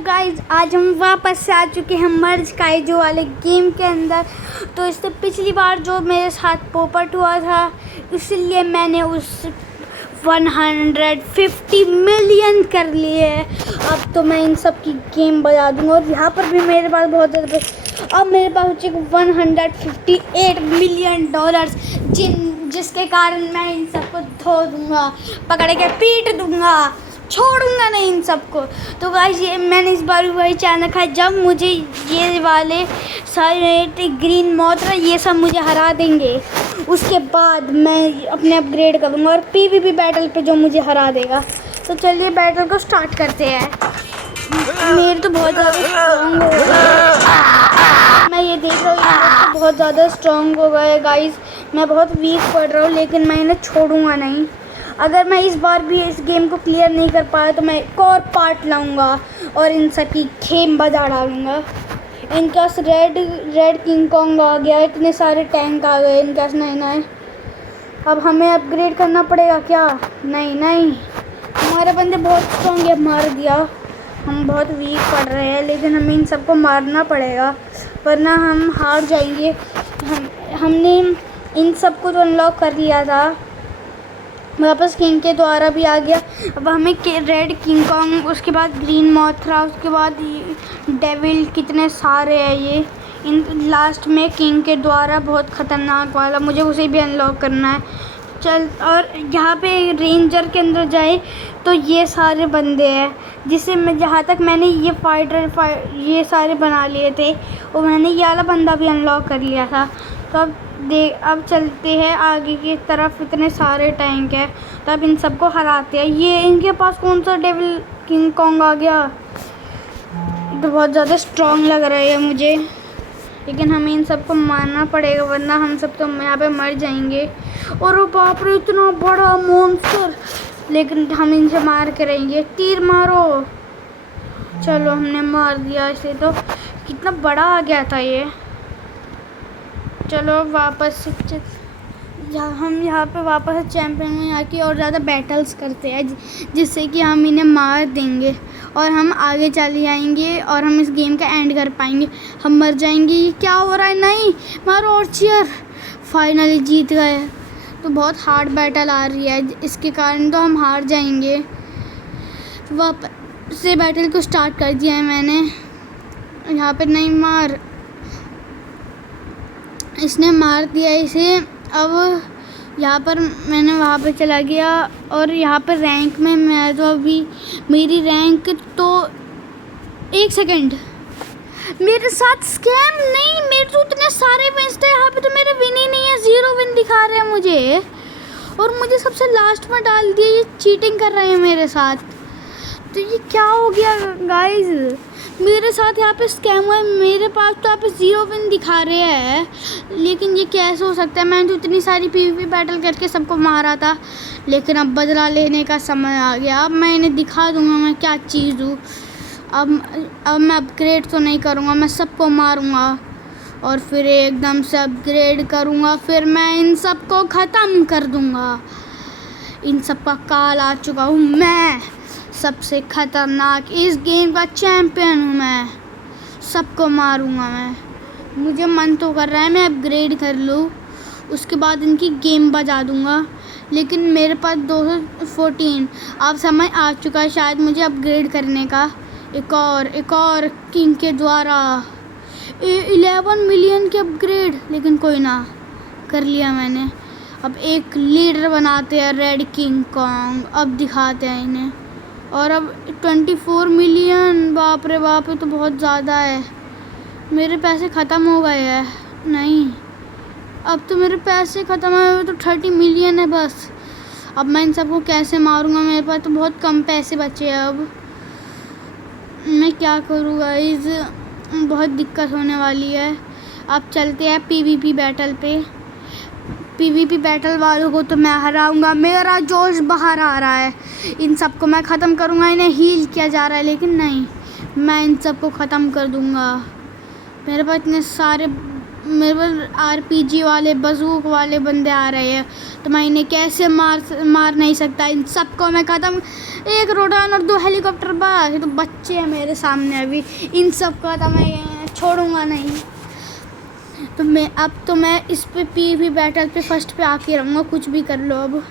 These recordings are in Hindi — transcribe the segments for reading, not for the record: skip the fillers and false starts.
गाइज, आज हम वापस से आ चुके हैं मर्ज काइजू वाले गेम के अंदर। तो इससे पिछली बार जो मेरे साथ पोपट हुआ था, इसलिए मैंने उस 150 मिलियन कर लिए हैं। अब तो मैं इन सब की गेम बजा दूंगा। और यहाँ पर भी मेरे पास बहुत ज़्यादा, अब मेरे पास हो चुके 158 मिलियन डॉलर्स, जिसके कारण मैं इन सबको धो दूंगा, पकड़ के पीट दूंगा, छोड़ूंगा नहीं इन सबको। तो गाइस, ये मैंने इस बार वही चैनल रखा है, जब मुझे ये वाले सारे ग्रीन मोथरा ये सब मुझे हरा देंगे, उसके बाद मैं अपने अपग्रेड करूँगा और पीवीपी बैटल पे जो मुझे हरा देगा। तो चलिए बैटल को स्टार्ट करते हैं। मेरे तो बहुत ज़्यादा स्ट्रॉन्ग हो गए, मैं ये देख रहा हूँ, तो बहुत ज़्यादा स्ट्रॉन्ग हो गए गाइस। मैं बहुत वीक पड़ रहा हूँ, लेकिन मैं इन्हें छोड़ूंगा नहीं। अगर मैं इस बार भी इस गेम को क्लियर नहीं कर पाया तो मैं एक और पार्ट लाऊंगा और इन सब की खेम बजा डालूंगा। इनके पास रेड किंग कॉन्ग आ गया, इतने सारे टैंक आ गए इनके पास नए। अब हमें अपग्रेड करना पड़ेगा क्या? नहीं, हमारे बंदे बहुत स्ट्रॉन्ग है, मार दिया। हम बहुत वीक पड़ रहे हैं, लेकिन हमें इन सबको मारना पड़ेगा, वरना हम हार जाएंगे। हमने इन सबको तो अनलॉक कर लिया था, वापस किंग के द्वारा भी आ गया। अब हमें रेड किंग कॉन्ग, उसके बाद ग्रीन मोथरा, उसके बाद डेविल, कितने सारे हैं ये। इन लास्ट में किंग के द्वारा बहुत ख़तरनाक वाला, मुझे उसे भी अनलॉक करना है। चल, और यहाँ पे रेंजर के अंदर जाए तो ये सारे बंदे हैं, जिससे मैं जहाँ तक मैंने ये ये सारे बना लिए थे, और मैंने ये वाला बंदा भी अनलॉक कर लिया था। तो अब चलते हैं आगे की तरफ। इतने सारे टैंक है, तो अब इन सबको हराते हैं। ये इनके पास कौन सा डेविल किंग कॉन्ग आ गया, तो बहुत ज़्यादा स्ट्रॉन्ग लग रहा है मुझे, लेकिन हमें इन सबको मारना पड़ेगा, वरना हम सब तो यहाँ पे मर जाएंगे। और बाप रे, इतना बड़ा मॉन्स्टर, लेकिन हम इनसे मार के रहेंगे। तीर मारो। चलो, हमने मार दिया इसे। तो कितना बड़ा आ गया था ये। चलो वापस हम यहाँ पे वापस चैंपियन में आके और ज़्यादा बैटल्स करते हैं, जिससे कि हम इन्हें मार देंगे और हम आगे चले जाएंगे और हम इस गेम का एंड कर पाएंगे। हम मर जाएंगे। ये क्या हो रहा है? नहीं, मारो और चीयर। फाइनली जीत गए। तो बहुत हार्ड बैटल आ रही है, इसके कारण तो हम हार जाएंगे। वापस से बैटल को स्टार्ट कर दिया है मैंने। यहाँ पे नहीं, मार, इसने मार दिया इसे। अब यहाँ पर मैंने वहाँ पे चला गया, और यहाँ पर रैंक में मैं तो अभी, मेरी रैंक तो 1 सेकंड, मेरे साथ स्कैम नहीं, मेरे तो इतने सारे विन्स थे, यहाँ पे तो मेरे विन ही नहीं है, 0 विन दिखा रहे हैं मुझे, और मुझे सबसे लास्ट में डाल दिया। ये चीटिंग कर रहे हैं मेरे साथ। तो ये क्या हो गया गाइज? मेरे साथ यहाँ पे स्कैम हुआ है। मेरे पास तो यहाँ पे 0 विन दिखा रहे हैं, लेकिन ये कैसे हो सकता है? मैंने तो इतनी सारी पीवीपी बैटल करके सबको मारा था, लेकिन अब बदला लेने का समय आ गया। अब मैं इन्हें दिखा दूंगा मैं क्या चीज़ हूँ। अब मैं अपग्रेड तो नहीं करूँगा, मैं सबको मारूँगा और फिर एकदम से अपग्रेड करूँगा, फिर मैं इन सबको ख़त्म कर दूँगा। इन सब का काल आ चुका हूँ मैं, सबसे ख़तरनाक इस गेम का चैंपियन हूँ मैं, सबको मारूंगा मैं। मुझे मन तो कर रहा है मैं अपग्रेड कर लूँ, उसके बाद इनकी गेम बजा दूंगा, लेकिन मेरे पास 214 अब समय आ चुका है शायद मुझे अपग्रेड करने का। एक और किंग के द्वारा 11 मिलियन के अपग्रेड, लेकिन कोई ना, कर लिया मैंने। अब एक लीडर बनाते हैं रेड किंग कॉन्ग, अब दिखाते हैं इन्हें। और अब 24 मिलियन, बाप रे बाप, ये तो बहुत ज़्यादा है। मेरे पैसे ख़त्म हो गए हैं। नहीं, अब तो मेरे पैसे ख़त्म हुए, तो 30 मिलियन है बस। अब मैं इन सबको कैसे मारूंगा? मेरे पास तो बहुत कम पैसे बचे हैं। अब मैं क्या करूँ गाइस? बहुत दिक्कत होने वाली है। अब चलते हैं पीवीपी बैटल पे। पीवीपी बैटल वालों को तो मैं हराऊंगा, मेरा जोश बाहर आ रहा है। इन सबको मैं ख़त्म करूंगा। इन्हें हील किया जा रहा है, लेकिन नहीं, मैं इन सबको ख़त्म कर दूंगा। मेरे पास इतने सारे मेरे पास आरपीजी वाले बंदूक वाले बंदे आ रहे हैं, तो मैं इन्हें कैसे मार नहीं सकता। इन सबको मैं ख़त्म, एक रोडान और 2 हेलीकॉप्टर, बस ये तो बच्चे हैं मेरे सामने अभी, इन सबका तो मैं छोड़ूंगा नहीं। तो मैं इस पे पीवी बैटल पे फर्स्ट पे आके रहूँगा, कुछ भी कर लो। अब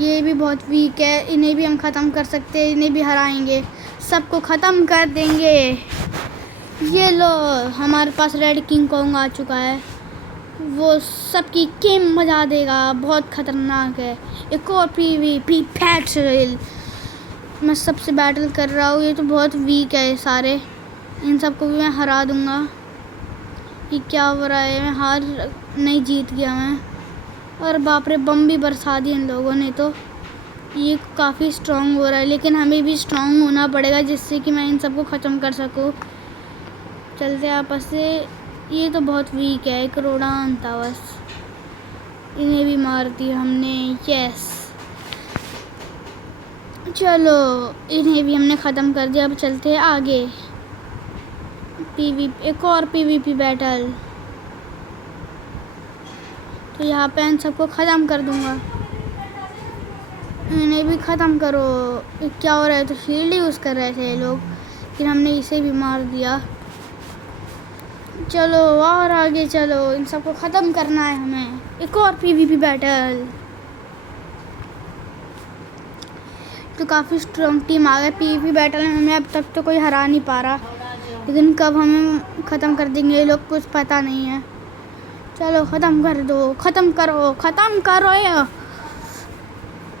ये भी बहुत वीक है, इन्हें भी हम ख़त्म कर सकते हैं, इन्हें भी हराएंगे, सबको ख़त्म कर देंगे। ये लो, हमारे पास रेड किंग कॉन्ग आ चुका है, वो सबकी गेम मजा देगा, बहुत ख़तरनाक है। एक और पीवीपी बैटल, मैं सबसे बैटल कर रहा हूँ, ये तो बहुत वीक है ये सारे, इन सबको भी मैं हरा दूँगा। ये क्या हो रहा है, मैं हार नहीं, जीत गया मैं। और बाप रे, बम भी बरसा दिए इन लोगों ने, तो ये काफ़ी स्ट्रांग हो रहा है, लेकिन हमें भी स्ट्रांग होना पड़ेगा जिससे कि मैं इन सबको ख़त्म कर सकूँ। चलते आपस से, ये तो बहुत वीक है, एक रोडान था बस, इन्हें भी मार दिया हमने। यस, चलो इन्हें भी हमने ख़त्म कर दिया। अब चलते हैं आगे, एक और पीवीपी बैटल, तो यहाँ पे इन सबको ख़त्म कर दूँगा। इन्हें भी ख़त्म करो। क्या हो रहा है, तो शील्ड यूज़ कर रहे थे ये लोग, फिर हमने इसे भी मार दिया। चलो और आगे चलो, इन सबको ख़त्म करना है हमें। एक और पीवीपी बैटल, तो काफ़ी स्ट्रॉन्ग टीम आ गई। पीवीपी बैटल में हमें अब तक तो कोई हरा नहीं पा रहा, लेकिन कब हमें ख़त्म कर देंगे ये लोग कुछ पता नहीं है। चलो ख़त्म कर दो, ख़त्म करो ये।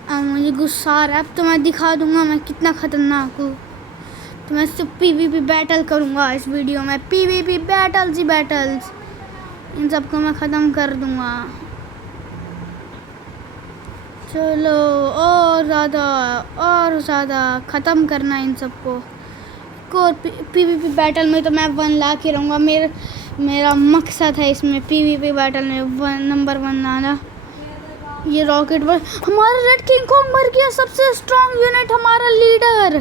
अब मुझे गुस्सा आ रहा है, अब तो मैं दिखा दूँगा मैं कितना ख़तरनाक हूँ। तो मैं सिर्फ पीवीपी बैटल करूँगा इस वीडियो में, पीवीपी बैटल्स ही बैटल्स, इन सबको मैं ख़त्म कर दूँगा। चलो और ज़्यादा ख़त्म करना है इन सबको। और पीवीपी बैटल में तो मैं 1 ला के रहूँगा, मेरा मकसद है इसमें पीवीपी बैटल में नंबर 1 लाना। ये रॉकेट पर हमारा रेड किंग कॉन्ग मर गया, सबसे स्ट्रॉन्ग यूनिट, हमारा लीडर।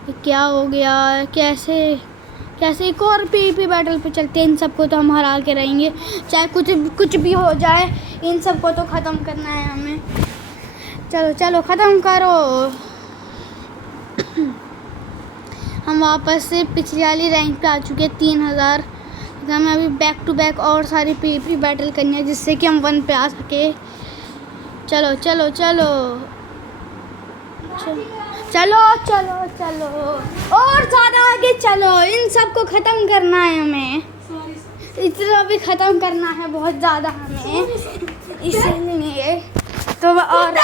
ये क्या हो गया, कैसे एक और पीवीपी बैटल पे चलते हैं। इन सबको तो हम हरा के रहेंगे, चाहे कुछ भी हो जाए, इन सबको तो ख़त्म करना है हमें। चलो ख़त्म करो। हम वापस से पिछले वाली रैंक पे आ चुके हैं, 3000। हमें अभी बैक टू बैक और सारी पीवीपी बैटल करनी है, जिससे कि हम 1 पे आ सके। चलो और ज़्यादा आगे चलो, इन सबको ख़त्म करना है हमें, इतना भी ख़त्म करना है बहुत ज़्यादा हमें, इसलिए तो और